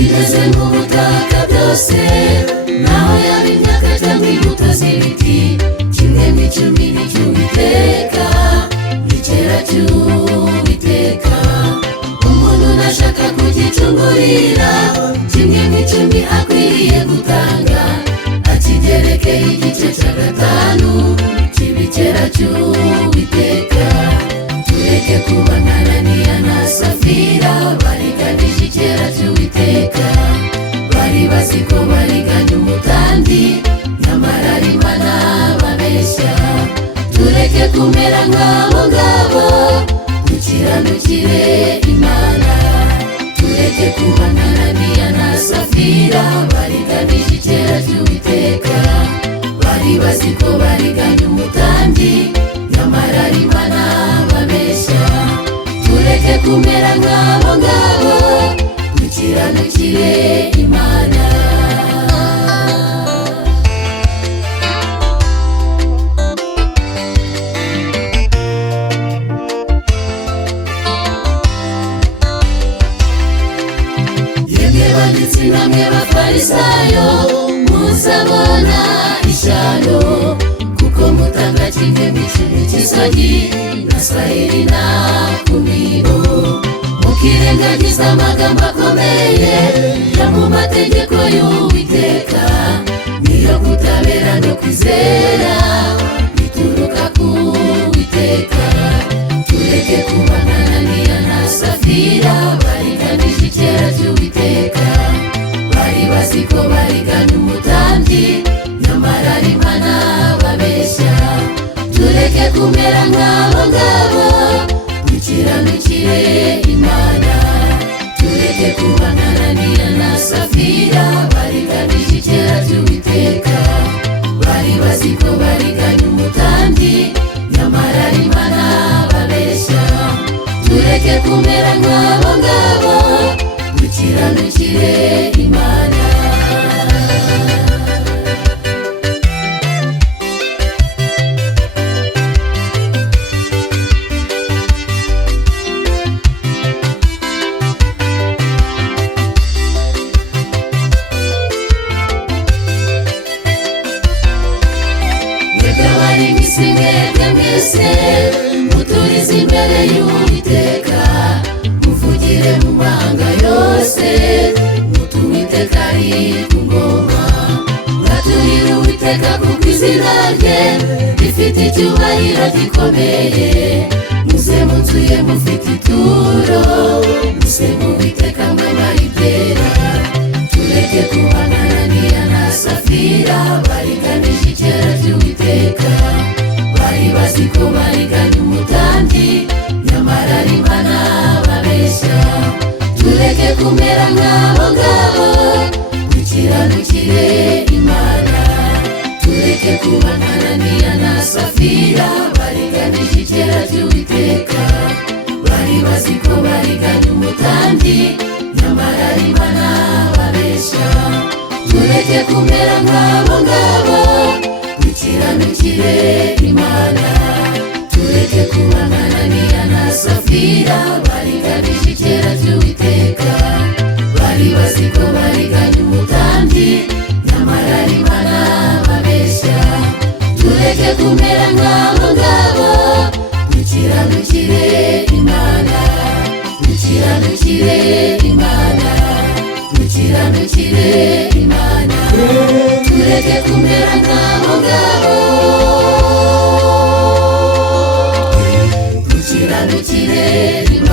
bimeze nk'ubutaka byose, naho yaba imyaka cyangwa imbuto z'ibiti, kimwe n'icumi n'icy'Uwiteka, n'icyera cy'Uwiteka. Umuntu nashaka kugicungurira, kimwe n'icumi akwiriye gutanga, akigerekeye igice cya gatanu cy'ibikera cy'Uwiteka. Tureke kuba nka Ananiya na Safira, bariganije icyera cy'Uwiteka, bari bazi ko bariganya umutandi, nyamara ari Imana babeshya. Tureke kumera nk'abo ngabo, dukiranukire Imana. Tureke kuba nka Ananiya na Safira, bariganije icyera cy'Uwiteka, bari bazi ko bariganya umutandi, nyamara ari Imana babeshya. Tureke kumera nk'abo ngabo, dukiranukire Imana. Yemwe banditsi namwe bafarisayo, muzabona ishyano, kuko mutanga kimwe n'icumi cy'isogi na sayiri na kumiro, mukirengagiza amagambo akomeye yo mu mategeko y'Uwiteka, niyo kutabera no kwizera bituruka ku Uwiteka. Tureke kuba nka Ananiya na Safira, bariganije icyera cy'Uwiteka, bari bazi ko bariganya umutandi, nyamara ari Imana babeshya. Tureke kumera nk'abo ngabo, dukiranukire Imana. Tureke kuba nka Ananiya na Safira, bariganije icyera cy'Uwiteka, bari bazi ko bariganya umutandi, nyamara ari Imana babeshya. Tureke kumera nk'abo ngabo, dukiranukire Imana. Mwese muturize imbere y'Uwiteka, muvugire mu mahanga yose, muti Uwiteka ari ku ngoma. Mwaturire Uwiteka kuko izina rye rifite icyubahiro gikomeye. Muze mu nzu ye mufite ituro, muze mu Uwiteka mwambaye ibyera. Tureke kuba nka Ananiya na Safira, bariganije icyera cy'Uwiteka, bari bazi ko bariganya umutandi, nyamara ari Imana babeshya. Tureke kumera nk'abo ngabo, dukiranukire Imana. Tureke kuba nka Ananiya na Safira, bariganije icyera cy'Uwiteka, bari bazi ko bariganya umutandi, nyamara ari Imana babeshya. Tureke kumera nk'abo ngabo, dukiranukire Imana. Tureke kuba nka Ananiya na Safira, bariganije icyera cy'Uwiteka, bari bazi ko bariganya umutandi, nyamara ari Imana babeshya. Tureke kumera nk'abo ngabo, dukiranukire Imana. Dukiranukire Imana, dukiranukire Imana. Tureke kumera nk'abo ngabo, dukiranukire Imana.